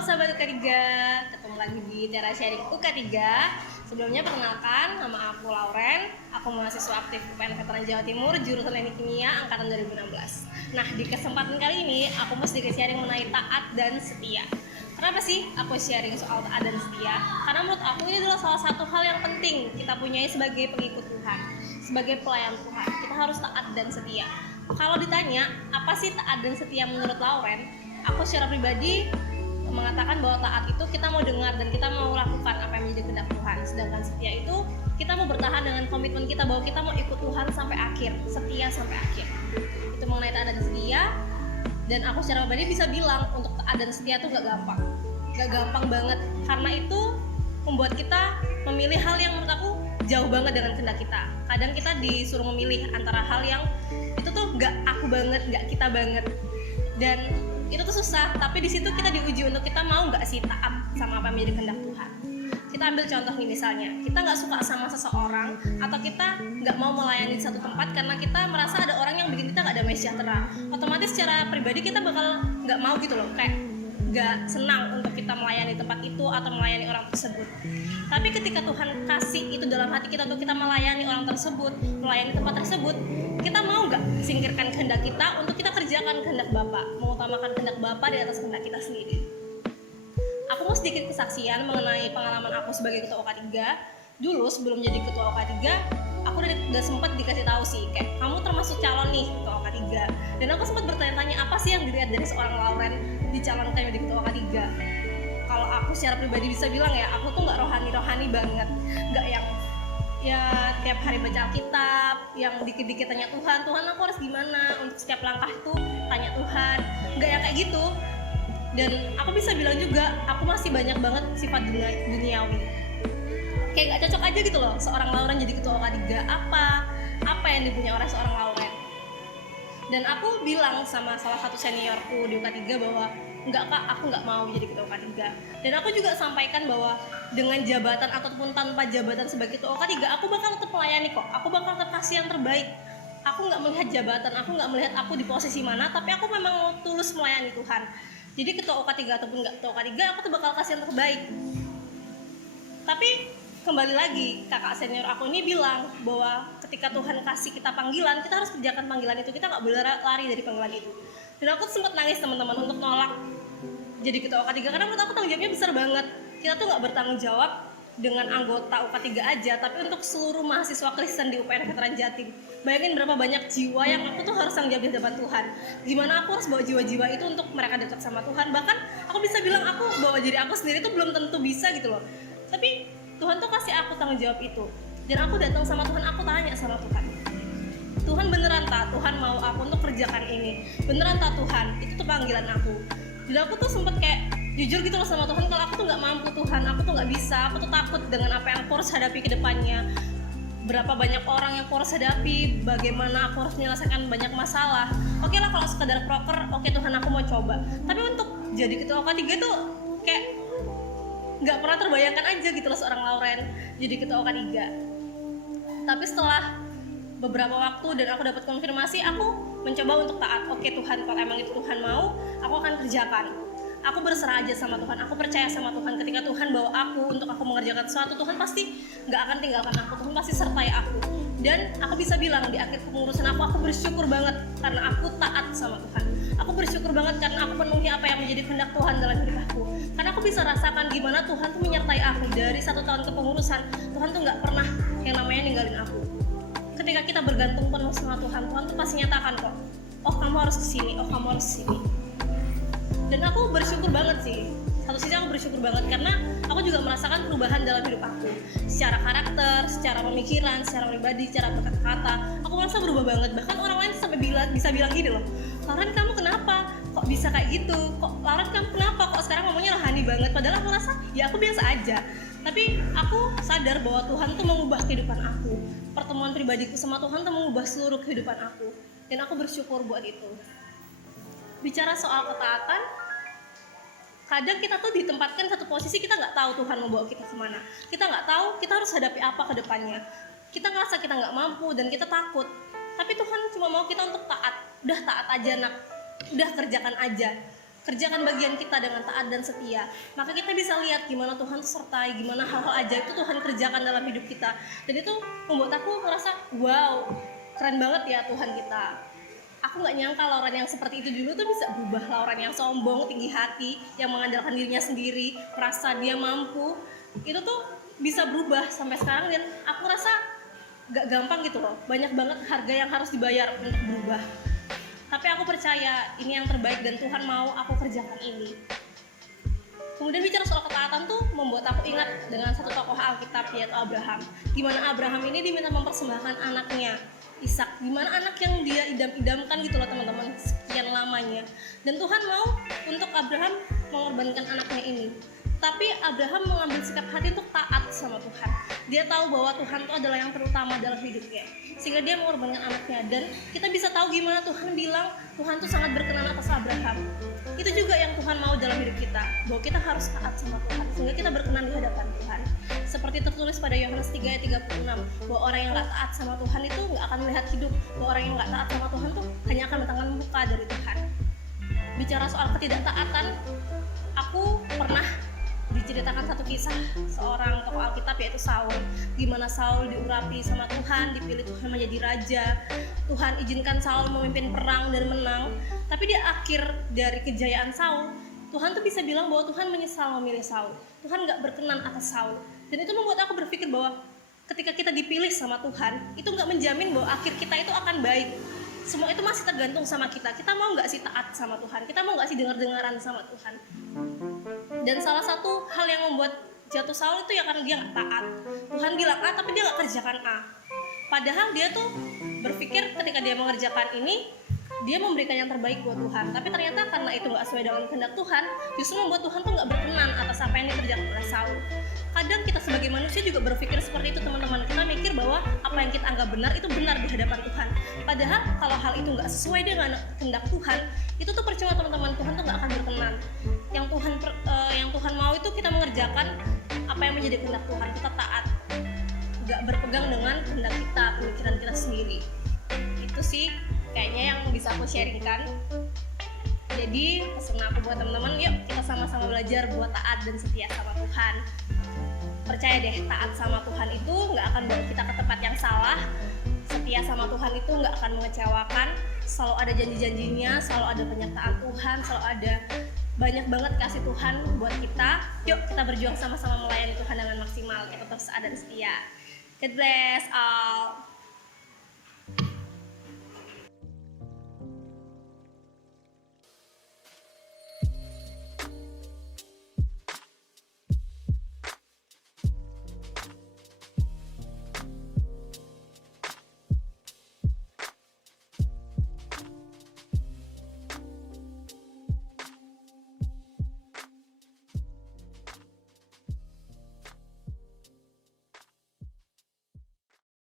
sahabat UK3, ketemu lagi di Tera Sharing UK3. Sebelumnya perkenalkan, nama aku Lauren. Aku mahasiswa aktif UPN Veteran Jawa Timur, jurusan Teknik Kimia, angkatan 2016. Nah, di kesempatan kali ini aku mau sedikit sharing mengenai taat dan setia. Kenapa sih aku sharing soal taat dan setia? Karena menurut aku ini adalah salah satu hal yang penting kita punyai sebagai pengikut Tuhan, sebagai pelayan Tuhan. Kita harus taat dan setia. Kalau ditanya, apa sih taat dan setia menurut Lauren? Aku secara pribadi mengatakan bahwa taat itu kita mau dengar dan kita mau lakukan apa yang menjadi kehendak Tuhan. Sedangkan setia itu kita mau bertahan dengan komitmen kita bahwa kita mau ikut Tuhan sampai akhir, setia sampai akhir. Itu mengenai taat dan setia. Dan aku secara pribadi bisa bilang untuk taat dan setia itu gak gampang banget. Karena itu membuat kita memilih hal yang menurut aku jauh banget dengan kehendak kita. Kadang kita disuruh memilih antara hal yang itu tuh gak aku banget, gak kita banget. Dan itu tuh susah, tapi di situ kita diuji untuk kita mau nggak sih taat sama apa yang menjadi kehendak Tuhan. Kita ambil contoh nih, misalnya kita nggak suka sama seseorang atau kita nggak mau melayani di satu tempat karena kita merasa ada orang yang bikin kita nggak damai sejahtera. Otomatis secara pribadi kita bakal nggak mau gitu loh, kayak nggak senang untuk kita melayani tempat itu atau melayani orang tersebut. Tapi ketika Tuhan kasih itu dalam hati kita untuk kita melayani orang tersebut, melayani tempat tersebut, kita mau nggak singkirkan kehendak kita untuk kita kerjakan kehendak Bapa, mengutamakan kehendak Bapa di atas kehendak kita sendiri. Aku mau sedikit kesaksian mengenai pengalaman aku sebagai ketua OK3. Dulu sebelum jadi ketua OK3, aku udah sempat dikasih tahu sih, kayak kamu termasuk calon nih ketua OK3. Dan aku sempat bertanya-tanya apa sih yang dilihat dari seorang Lauren dicalonkan menjadi ketua OK3. Kalau aku secara pribadi bisa bilang ya, aku tuh nggak rohani banget, nggak yang ya tiap hari baca Alkitab, yang dikit-dikit tanya Tuhan aku harus gimana, untuk setiap langkah tuh tanya Tuhan, nggak yang kayak gitu. Dan aku bisa bilang juga aku masih banyak banget sifat duniawi, kayak nggak cocok aja gitu loh seorang Lauren jadi ketua OK3. apa yang dipunya oleh seorang Lauren. Dan aku bilang sama salah satu seniorku di UK3 bahwa enggak Kak, aku nggak mau jadi ketua OK3. Dan aku juga sampaikan bahwa dengan jabatan ataupun tanpa jabatan sebagai ketua OK3, aku bakal tetap melayani kok, aku bakal tetap kasih yang terbaik. Aku nggak melihat jabatan, aku nggak melihat aku di posisi mana, tapi aku memang mau tulus melayani Tuhan. Jadi ketua OK3 ataupun nggak ketua OK3, aku tuh bakal kasih yang terbaik. Tapi kembali lagi, kakak senior aku ini bilang bahwa ketika Tuhan kasih kita panggilan, kita harus kerjakan panggilan itu, kita nggak boleh lari dari panggilan itu. Dan aku sempat nangis teman-teman untuk nolak jadi ketua OK3, karena menurut aku tanggung jawabnya besar banget. Kita tuh nggak bertanggung jawab dengan anggota UK3 aja, tapi untuk seluruh mahasiswa Kristen di UPN Veteran Jatim. Bayangin berapa banyak jiwa yang aku tuh harus tanggung jawab di depan Tuhan. Gimana aku harus bawa jiwa-jiwa itu untuk mereka dekat sama Tuhan. Bahkan aku bisa bilang aku bawa diri aku sendiri tuh belum tentu bisa gitu loh. Tapi Tuhan tuh kasih aku tanggung jawab itu. Dan aku datang sama Tuhan, aku tanya sama Tuhan, Tuhan beneran tak Tuhan mau aku untuk kerjakan ini? Beneran tak Tuhan? Itu tuh panggilan aku. Dan aku tuh sempet kayak jujur gitu loh sama Tuhan, kalau aku tuh gak mampu Tuhan, aku tuh gak bisa, aku tuh takut dengan apa yang aku harus hadapi ke depannya. Berapa banyak orang yang aku harus hadapi, bagaimana aku harus menyelesaikan banyak masalah. Oke lah kalau sekedar proker, oke Tuhan aku mau coba. Tapi untuk jadi ketua OK3 tuh kayak gak pernah terbayangkan aja gitu loh seorang Lauren jadi ketua OK3. Tapi setelah beberapa waktu dan aku dapat konfirmasi, aku mencoba untuk taat. Oke Tuhan, kalau emang itu Tuhan mau, aku akan kerjakan. Aku berserah aja sama Tuhan, aku percaya sama Tuhan. Ketika Tuhan bawa aku untuk aku mengerjakan sesuatu, Tuhan pasti gak akan tinggalkan aku, Tuhan pasti sertai aku. Dan aku bisa bilang di akhir kepengurusan aku bersyukur banget karena aku taat sama Tuhan. Aku bersyukur banget karena aku penuhi apa yang menjadi kehendak Tuhan dalam hidup aku. Karena aku bisa rasakan gimana Tuhan tuh menyertai aku dari 1 tahun kepengurusan. Tuhan tuh gak pernah yang namanya ninggalin aku. Ketika kita bergantung penuh sama Tuhan, Tuhan tuh pasti nyatakan kok, oh kamu harus kesini, oh kamu harus kesini. Dan aku bersyukur banget sih. Satu sisi aku bersyukur banget karena aku juga merasakan perubahan dalam hidup aku. Secara karakter, secara pemikiran, secara pribadi, secara berkata-kata, aku merasa berubah banget. Bahkan orang lain sampai bisa bilang gini loh, Lauren kamu kenapa? Kok bisa kayak gitu? Kok Lauren kamu kenapa? Kok sekarang ngomongnya rohani banget? Padahal aku merasa ya aku biasa aja. Tapi aku sadar bahwa Tuhan tuh mengubah kehidupan aku. Pertemuan pribadiku sama Tuhan tuh mengubah seluruh kehidupan aku. Dan aku bersyukur buat itu. Bicara soal ketaatan, kadang kita tuh ditempatkan satu posisi, kita nggak tahu Tuhan mau bawa kita kemana. Kita nggak tahu kita harus hadapi apa ke depannya. Kita ngerasa kita nggak mampu dan kita takut. Tapi Tuhan cuma mau kita untuk taat. Udah taat aja nak, udah kerjakan aja. kerjakan bagian kita dengan taat dan setia, maka kita bisa lihat gimana Tuhan sertai, gimana hal-hal ajaib itu Tuhan kerjakan dalam hidup kita. Dan itu membuat aku merasa, wow, keren banget ya Tuhan kita. Aku nggak nyangka Lauren yang seperti itu dulu tuh bisa berubah. Lauren yang sombong, tinggi hati, yang mengandalkan dirinya sendiri, merasa dia mampu, itu tuh bisa berubah sampai sekarang. Dan aku rasa gak gampang gitu loh, banyak banget harga yang harus dibayar untuk berubah. Tapi aku percaya ini yang terbaik dan Tuhan mau aku kerjakan ini. Kemudian bicara soal ketaatan tuh membuat aku ingat dengan satu tokoh Alkitab, yaitu Abraham. Gimana Abraham ini diminta mempersembahkan anaknya, Ishak. Gimana anak yang dia idam-idamkan gitu loh teman-teman, sekian lamanya. Dan Tuhan mau untuk Abraham mengorbankan anaknya ini. Tapi Abraham mengambil sikap hati untuk taat sama Tuhan. Dia tahu bahwa Tuhan itu adalah yang terutama dalam hidupnya, sehingga dia mengorbankan anaknya. Dan kita bisa tahu gimana Tuhan bilang Tuhan tuh sangat berkenan atas Abraham. Itu juga yang Tuhan mau dalam hidup kita, bahwa kita harus taat sama Tuhan sehingga kita berkenan di hadapan Tuhan. Seperti tertulis pada Yohanes 3 ayat 36, bahwa orang yang gak taat sama Tuhan itu gak akan melihat hidup. Bahwa orang yang gak taat sama Tuhan tuh hanya akan mendatangkan muka dari Tuhan. Bicara soal ketidaktaatan, aku pernah diceritakan satu kisah seorang tokoh Alkitab, yaitu Saul. Gimana Saul diurapi sama Tuhan, dipilih Tuhan menjadi raja. Tuhan izinkan Saul memimpin perang dan menang. Tapi di akhir dari kejayaan Saul, Tuhan tuh bisa bilang bahwa Tuhan menyesal memilih Saul. Tuhan gak berkenan atas Saul. Dan itu membuat aku berpikir bahwa ketika kita dipilih sama Tuhan, itu gak menjamin bahwa akhir kita itu akan baik. Semua itu masih tergantung sama kita. Kita mau gak sih taat sama Tuhan? Kita mau gak sih dengar-dengaran sama Tuhan? Dan salah satu hal yang membuat jatuh Saul itu ya karena dia gak taat. Tuhan bilang A tapi dia gak kerjakan A. Padahal dia tuh berpikir ketika dia mengerjakan ini, dia memberikan yang terbaik buat Tuhan. Tapi ternyata karena itu gak sesuai dengan kehendak Tuhan, justru membuat Tuhan tuh gak berkenan atas apa yang dikerjakan oleh Saul. Kadang kita sebagai manusia juga berpikir seperti itu teman-teman. Kita mikir bahwa apa yang kita anggap benar itu benar di hadapan Tuhan. Padahal kalau hal itu gak sesuai dengan kehendak Tuhan, itu tuh percuma teman-teman. Tuhan tuh gak akan berkenan. Yang Tuhan mau itu kita mengerjakan apa yang menjadi kehendak Tuhan. Kita taat, gak berpegang dengan kehendak kita, pemikiran kita sendiri. Itu sih kayaknya yang bisa aku sharingkan. Jadi pesan aku buat teman-teman, yuk kita sama-sama belajar buat taat dan setia sama Tuhan. Percaya deh, taat sama Tuhan itu gak akan bawa kita ke tempat yang salah. Setia sama Tuhan itu gak akan mengecewakan. Selalu ada janji-janjinya, selalu ada penyertaan Tuhan, selalu ada banyak banget kasih Tuhan buat kita. Yuk kita berjuang sama-sama melayani Tuhan dengan maksimal. Kita tetap taat dan setia. God bless all.